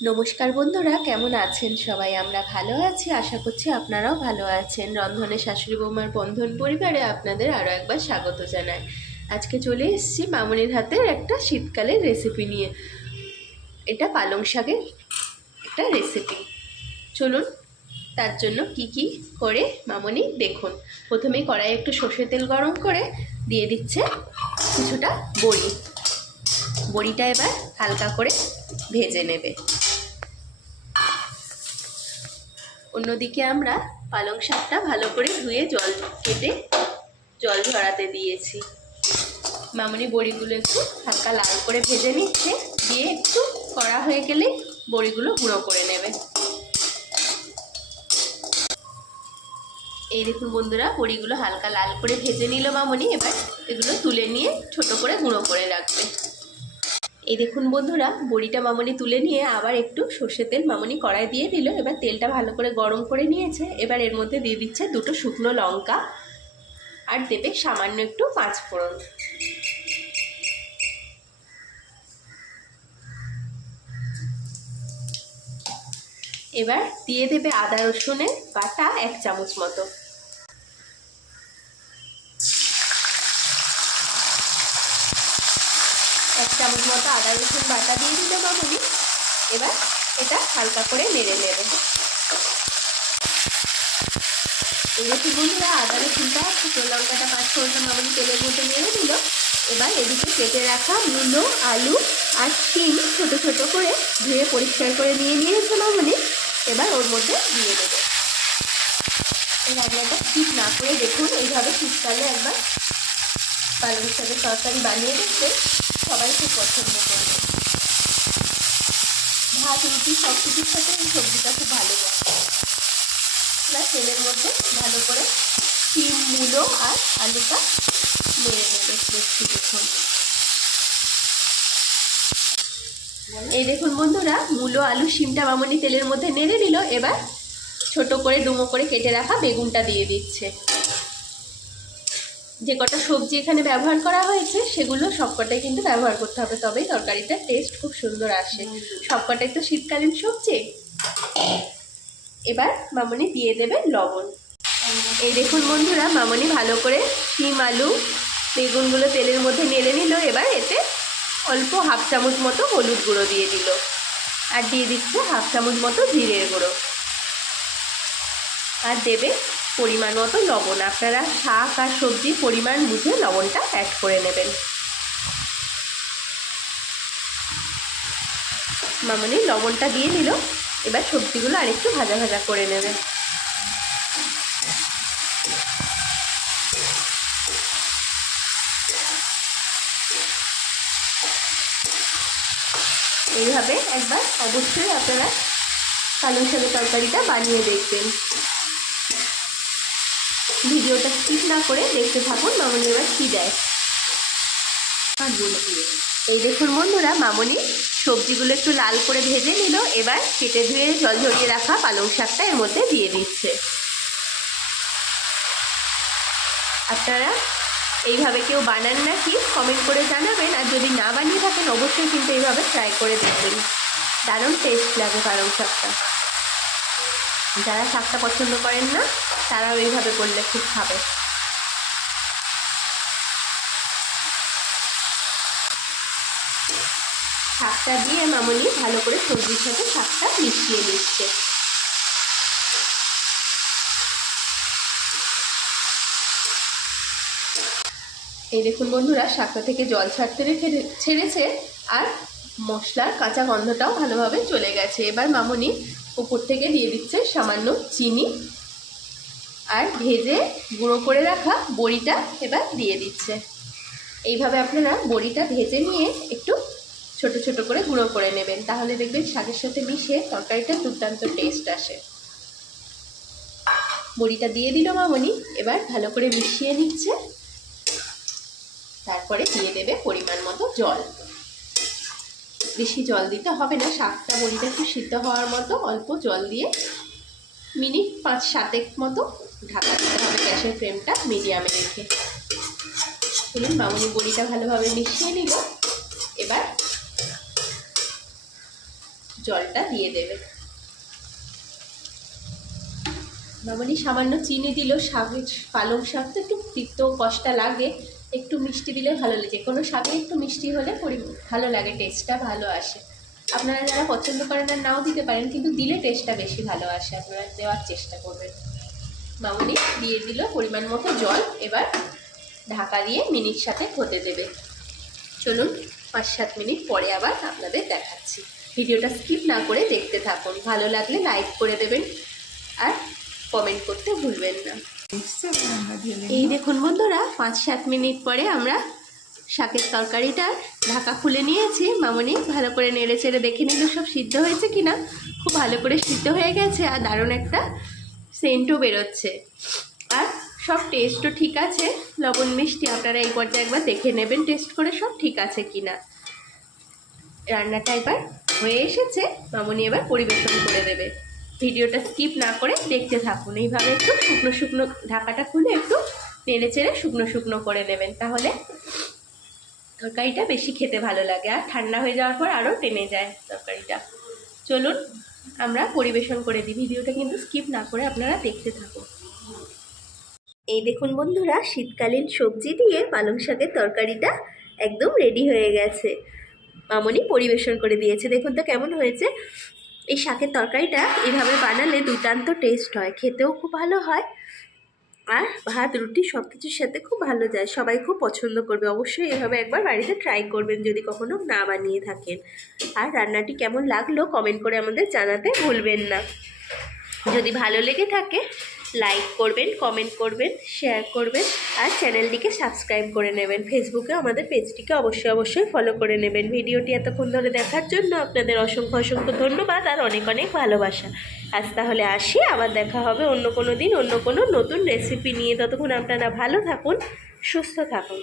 নমস্কার বন্ধুরা, কেমন আছেন সবাই? আমরা ভালো আছি, আশা করছি আপনারাও ভালো আছেন। রন্ধনে শাশুড়ি বৌমার বন্ধন পরিবারে আপনাদের আরও একবার স্বাগত জানাই। আজকে চলে এসেছি মামনির হাতের একটা শীতকালের রেসিপি নিয়ে। এটা পালং শাকের একটা রেসিপি। চলুন তার জন্য কি কি করে মামনি দেখুন। প্রথমেই কড়াইয়ে একটু সর্ষের তেল গরম করে দিয়ে দিচ্ছে কিছুটা বড়ি। বড়িটা এবার হালকা করে ভেজে নেবে। অন্যদিকে আমরা পালং শাকটা ভালো করে ধুয়ে জল কেটে জল ঝরাতে দিয়েছি। মামনি বড়িগুলো একটু হালকা লাল করে ভেজে নিচ্ছে, দিয়ে একটু কড়া হয়ে গেলে বড়িগুলো গুঁড়ো করে নেবে। এই দেখুন বন্ধুরা, বড়িগুলো হালকা লাল করে ভেজে নিল মামনি। এবার এগুলো তুলে নিয়ে ছোট করে গুঁড়ো করে রাখবে। এই দেখুন বন্ধুরা, বড়িটা মামনি তুলে নিয়ে আবার একটু সর্ষের তেল মামনি কড়াই দিয়ে দিল। এবার তেলটা ভালো করে গরম করে নিয়েছে। এবার এর মধ্যে দিয়ে দিচ্ছে দুটো শুকনো লঙ্কা আর দেবে সামান্য একটু পাঁচফোড়ন। এবার দিয়ে দেবে আদা রসুনের বাটা 1 চামচ মতো। এক চামচ মতো আদা রসুন বাটা দিয়ে দিল মামনি। এবার এটা হালকা করে নেড়ে নেবে। এই দেখুন বন্ধুরা, আদা রসুনটা শুকনো লঙ্কাটা পাঁচফোড়নটা মামনি তেলের মধ্যে নেড়ে দিল। এবার এদিকে কেটে রাখা মূলো, আলু আর শিম ছোট ছোট করে ধুয়ে পরিষ্কার করে নিয়ে নিয়েছে মামনি। এবার ওর মধ্যে দিয়ে দেবে। এই রান্নাটা ঠিক না করে দেখুন, এইভাবে শীতকালে একবার পালং শাকের তরকারি বানিয়ে দেখতে সবাই খুব পছন্দ করবে। ভাত, রুটি সব কিছুর সাথে এই সবজিটা খুব ভালো যায়। এবার তেলের মধ্যে ভালো করে শিম, মূলো আর আলুটা নেড়ে নেবে বেশি কিছুক্ষণ। এই দেখুন বন্ধুরা, মূলো, আলু, শিমটা মামনি তেলের মধ্যে নেড়ে নিল। এবার ছোট করে ডুমো করে কেটে রাখা বেগুনটা দিয়ে দিচ্ছে। যে কটা সবজি এখানে ব্যবহার করা হয়েছে সেগুলো সবকটাই কিন্তু ব্যবহার করতে হবে, তবেই তরকারিটার টেস্ট খুব সুন্দর আসে। সবকটাই তো শীতকালীন সবজি। এবার মামনি দিয়ে দেবে লবণ। এই দেখুন বন্ধুরা, মামনি ভালো করে শিম, আলু, বেগুনগুলো তেলের মধ্যে নেড়ে নিল। এবার এতে অল্প 1/2 চামচ মতো হলুদ গুঁড়ো দিয়ে দিল আর দিয়ে দিচ্ছে 1/2 চামচ মতো জিরের গুঁড়ো আর দেবে পরিমাণ মতো লবণ। আপনারা শাক আর সবজির পরিমাণ বুঝে লবণটা অ্যাড করে নেবেন। মামনি লবণটা দিয়ে নিল। এবার সবজিগুলো আরেকটু ভাজা ভাজা করে নেবে। এইভাবে একবার অবশ্যই আপনারা পালং শাকের তরকারিটা বানিয়ে দেখবেন। ভিডিওটা স্কিপ না করে দেখতে থাকুন মামনি এবার কী দেয়। এই দেখুন বন্ধুরা, মামনি সবজিগুলো একটু লাল করে ভেজে নিল। এবার কেটে ধুয়ে জল ঝরিয়ে রাখা পালং শাকটা এর মধ্যে দিয়ে দিচ্ছে। আপনারা এইভাবে কেউ বানান নাকি কমেন্ট করে জানাবেন, আর যদি না বানিয়ে থাকেন অবশ্যই কিন্তু এইভাবে ট্রাই করে দেখবেন। দারুণ টেস্ট লাগে পালং শাকটা। যারা শাকটা পছন্দ করেন না তারাও এইভাবে করলে খুব খাবে। শাকটা দিয়ে মামনি ভালো করে সবজির সাথে শাকটা মিশিয়ে নিচ্ছে। এই দেখুন বন্ধুরা, শাকটা থেকে জল ছাড়তে ছেড়েছে আর মশলার কাঁচা গন্ধটাও ভালোভাবে চলে গেছে। এবার মামনি উপর থেকে দিয়ে দিচ্ছে সামান্য চিনি আর ভেজে গুঁড়ো করে রাখা বড়িটা এবার দিয়ে দিচ্ছে। এইভাবে আপনারা বড়িটা ভেজে নিয়ে একটু ছোট ছোট করে গুঁড়ো করে নেবেন, তাহলে দেখবেন শাকের সাথে মিশে তরকারিটা দুর্দান্ত টেস্ট আসে। বড়িটা দিয়ে দিল মামনি। এবার ভালো করে মিশিয়ে নিচ্ছে। তারপরে দিয়ে দেবে পরিমাণ মতো জল। বেশি জল দিতে হবে না, শাকটা বড়িটা একটু সিদ্ধ হওয়ার মতো অল্প জল দিয়ে মিনিট 5-7 মতো ঢাকা দিতে হবে, গ্যাসের ফ্লেমটা মিডিয়ামে রেখে। দেখুন মামনি বড়িটা ভালোভাবে মিশিয়ে নিল। এবার জলটা দিয়ে দেবে। মামনি সামান্য চিনি দিল, শাকের পালং শাক তো একটু তিক্ত কষ্টা লাগে, একটু মিষ্টি দিলে ভালো লাগে। যে কোনো শাকে একটু মিষ্টি হলে ভালো লাগে, টেস্টটা ভালো আসে। আপনারা যারা পছন্দ করেন আর নাও দিতে পারেন, কিন্তু দিলে টেস্টটা বেশি ভালো আসে, আপনারা দেওয়ার চেষ্টা করবেন। মামনি দিয়ে দিল পরিমাণ মতো জল, এবার ঢাকা দিয়ে মিনিট সাথে হতে দেবে। চলুন 5-7 মিনিট পরে আবার আপনাদের দেখাচ্ছি। ভিডিওটা স্কিপ না করে দেখতে থাকুন, ভালো লাগলে লাইক করে দেবেন আর কমেন্ট করতে ভুলবেন না। এই দেখুন বন্ধুরা, 5-7 মিনিট পরে আমরা শাকের তরকারিটার ঢাকা খুলে নিয়েছি। মামনি ভালো করে নেড়ে চেড়ে দেখে নিল সব সিদ্ধ হয়েছে কিনা। খুব ভালো করে সিদ্ধ হয়ে গেছে আর দারুণ একটা সেন্টও বেরোচ্ছে, আর সব টেস্টও ঠিক আছে। লবণ মিষ্টি আপনারা এই পর্যায়ে একবার দেখে নেবেন টেস্ট করে সব ঠিক আছে কিনা। রান্নাটা এবার হয়ে এসেছে, মামনি এবার পরিবেশন করে দেবে। ভিডিওটা স্কিপ না করে দেখতে থাকুন। এইভাবে একটু শুকনো শুকনো ঢাকাটা খুলে একটু নেড়ে চেড়ে শুকনো শুকনো করে নেবেন, তাহলে তরকারিটা বেশি খেতে ভালো লাগে, আর ঠান্ডা হয়ে যাওয়ার পর আরও টেনে যায় তরকারিটা। চলুন আমরা পরিবেশন করে দিই। ভিডিওটা কিন্তু স্কিপ না করে আপনারা দেখতে থাকুন। এই দেখুন বন্ধুরা, শীতকালীন সবজি দিয়ে পালং শাকের তরকারিটা একদম রেডি হয়ে গেছে। মামনি পরিবেশন করে দিয়েছে, দেখুন তো কেমন হয়েছে। এই শাকের তরকারিটা এভাবে বানালে দুর্দান্ত টেস্ট হয়, খেতেও খুব ভালো হয়, আর ভাত রুটি সব কিছুর সাথে খুব ভালো যায়। সবাই খুব পছন্দ করবে। অবশ্যই এভাবে একবার বাড়িতে ট্রাই করবেন যদি কখনো না বানিয়ে থাকেন। আর রান্নাটি কেমন লাগলো কমেন্ট করে আমাদের জানাতে ভুলবেন না। যদি ভালো লেগে থাকে লাইক করবেন, কমেন্ট করবেন, শেয়ার করবেন, আর চ্যানেলটিকে সাবস্ক্রাইব করে নেবেন। ফেসবুকে আমাদের পেজটিকে অবশ্যই ফলো করে নেবেন। ভিডিওটি এতক্ষণ ধরে দেখার জন্য আপনাদের অসংখ্য ধন্যবাদ আর অনেক ভালোবাসা। আজ তাহলে আসি, আবার দেখা হবে অন্য কোনো দিন অন্য কোনো নতুন রেসিপি নিয়ে। ততক্ষণ আপনারা ভালো থাকুন, সুস্থ থাকুন।